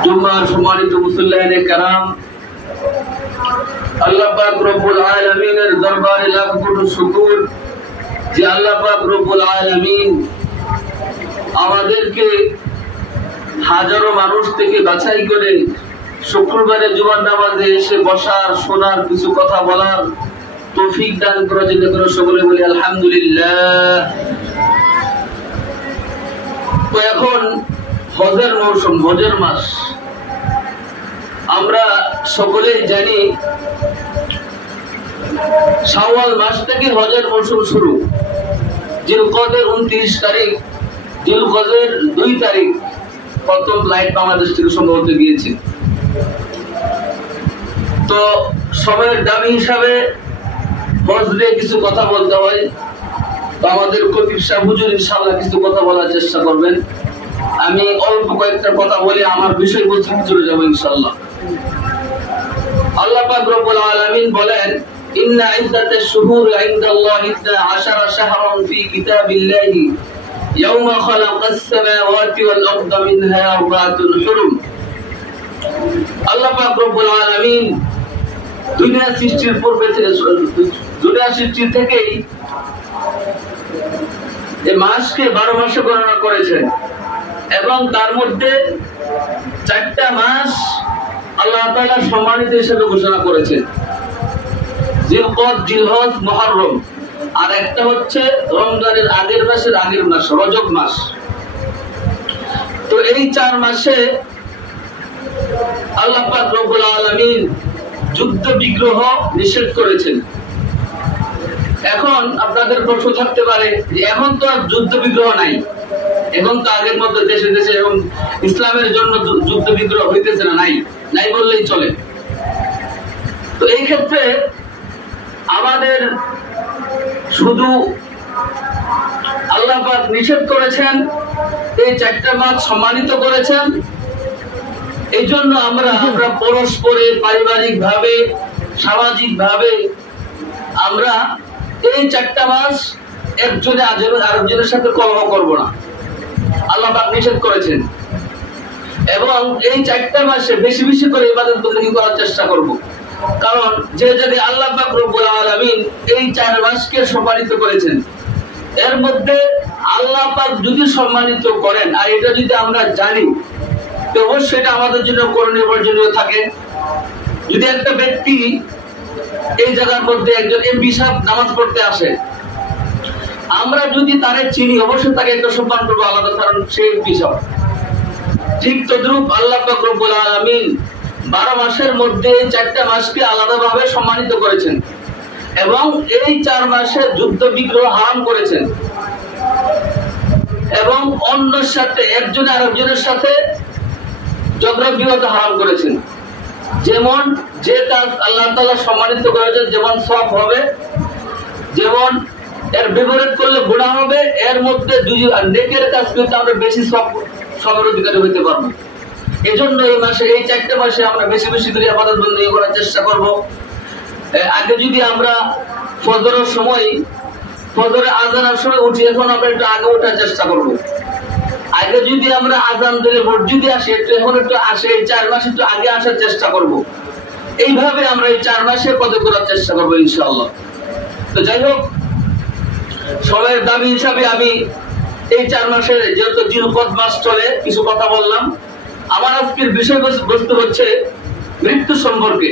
জুম্মার সম্মানিত মুসল্লিয়ানে কেরাম, আল্লাহ পাক রব্বুল আলামিনের দরবারে লাখ কোটি শুকর যে আল্লাহ পাক রব্বুল আলামিন আমাদেরকে হাজারো মানুষ থেকে বাছাই করে শুক্রবারে জুমার নামাজে এসে বসার, শোনার, কিছু কথা বলার তৌফিক দান করার জন্য করে সকলে বলি আলহামদুলিল্লাহ। তো এখন হজের মৌসুম, হজের মাস। আমরা সকলেই জানি শাওয়াল মাস থেকে হজের মৌসুম শুরু। জিলকদের 29 তারিখ, জিলহজের 2 তারিখ প্রথম লাইট বাংলাদেশ থেকে সম্ভবত গিয়েছে। তো সময়ের দাবি হিসাবে হজ নিয়ে কিছু কথা বলতে হয়। তো আমাদের খতিব সাহেব হুজুর ইনশাআল্লাহ কিছু কথা বলার চেষ্টা করবেন। আমি অল্প কয়েকটা কথা বলে আমার বিষয়বস্তু চলে যাব ইনশাআল্লাহ। আল্লাহ পাক রব্বুল আলামিন বলেন, ইন্না ইদ্দাতাশ শুহুরি ইনদাল্লাহি 12 শাহরান ফি কিতাবিল্লাহি ইয়াওমা খালাকাস সামাওয়াতি ওয়াল আরদা মিনহা আরবাআতুন হুরুম। আল্লাহ পাক রব্বুল আলামিন দুনিয়া সৃষ্টির পূর্বে থেকে, দুনিয়া সৃষ্টি থেকেই এই মাসকে 12 মাসে গণনা করেছেন এবং তার মধ্যে 4টা মাস আল্লাহ তাআলা সম্মানিত হিসেবে ঘোষণা করেছেন, জিলকদ, জিলহজ, মুহররম। আর একটা হচ্ছে রমজানের আগের মাসের আগের মাস, রজব মাস। তো এই 4 মাসে আল্লাহ পাক রব্বুল আলামিন যুদ্ধ বিগ্রহ নিষেধ করেছেন। এখন আপনাদের প্রশ্ন থাকতে পারে যে এখন তো আর যুদ্ধ বিগ্রহ নাই, এখন তো আগের মতো দেশে দেশে এবং ইসলামের জন্য যুদ্ধ বিগ্রহ হইতেছে না, নাই বললেই চলে। তো এই ক্ষেত্রে আমাদের শুধু আল্লাহ পাক নিষেধ করেছেন, এই 4টা মাস সম্মানিত করেছেন। এই জন্য আমরা পরস্পরে পারিবারিক ভাবে, সামাজিক ভাবে আমরা এই 4টা মাস একজনে আরেকজনের সাথে কলহ করব না, আল্লাহ পাক নিষেধ করেছেন। এবং এই 4টা মাসে বেশি বেশি করে ইবাদত বন্দেগী করার চেষ্টা করব। কারণ যে জায়গায় আল্লাহ পাক রব্বুল আলামিন এই 4 মাসকে সম্মানিত করেছেন, এর মধ্যে আল্লাহ পাক যদি সম্মানিত করেন আর এটা যদি আমরা জানি, তো অবশ্যই এটা আমাদের জন্য করণীয় প্রয়োজনীয় থাকে। যদি একটা ব্যক্তি এই জায়গার মধ্যে একজন এমপি সাহেব নামাজ পড়তে আসে, আমরা যদি তারে চিনি অবশ্যই তাকে একটা সম্মান করবো আলাদা, কারণ সে এমপি সাহেব। ঠিক তদ্রূপ আল্লাহ পাক রব্বুল আলামিন 12 মাসের মধ্যে 4টা মাসকে আলাদাভাবে সম্মানিত করেছেন এবং এই 4 মাসে যুদ্ধ বিগ্রহ হারাম করেছেন এবং অন্যের সাথে, একজন আরেকজনের সাথে ঝগড়া বিবাদ হারাম করেছেন। যেমন যে কাজ আল্লাহ তাআলা সম্মানিত করেছেন, যেমন সওয়াব হবে, যেমন এর বিপরীত করলে গুনাহ হবে, এর মধ্যে নেকের কাজ করতে আমরা বেশি সবের অধিকারী হইতে পারবো। এজন্য এই মাসে, এই 4টা মাসে আমরা বেশি বেশি করে ইবাদত বন্দেগী করার চেষ্টা করব। আগে যদি আমরা ফজরের সময়, ফজরের আযানের সময় উঠি, এখন আমরা একটু আগে ওঠার চেষ্টা করব। আগে যদি আমরা আযান দিলে মসজিদে আসি, এখন একটু আসে, এই 4 মাস একটু আগে আসার চেষ্টা করব। এইভাবে আমরা এই 4 মাসে কত করার চেষ্টা করবো ইনশাআল্লাহ। তো যাই হোক, সময়ের দাবি হিসাবে আমি এই 4 মাসের যেহেতু জিলকদ মাস চলে কিছু কথা বললাম। আমার আজকের বিষয়বস্তু হচ্ছে মৃত্যু সম্পর্কে।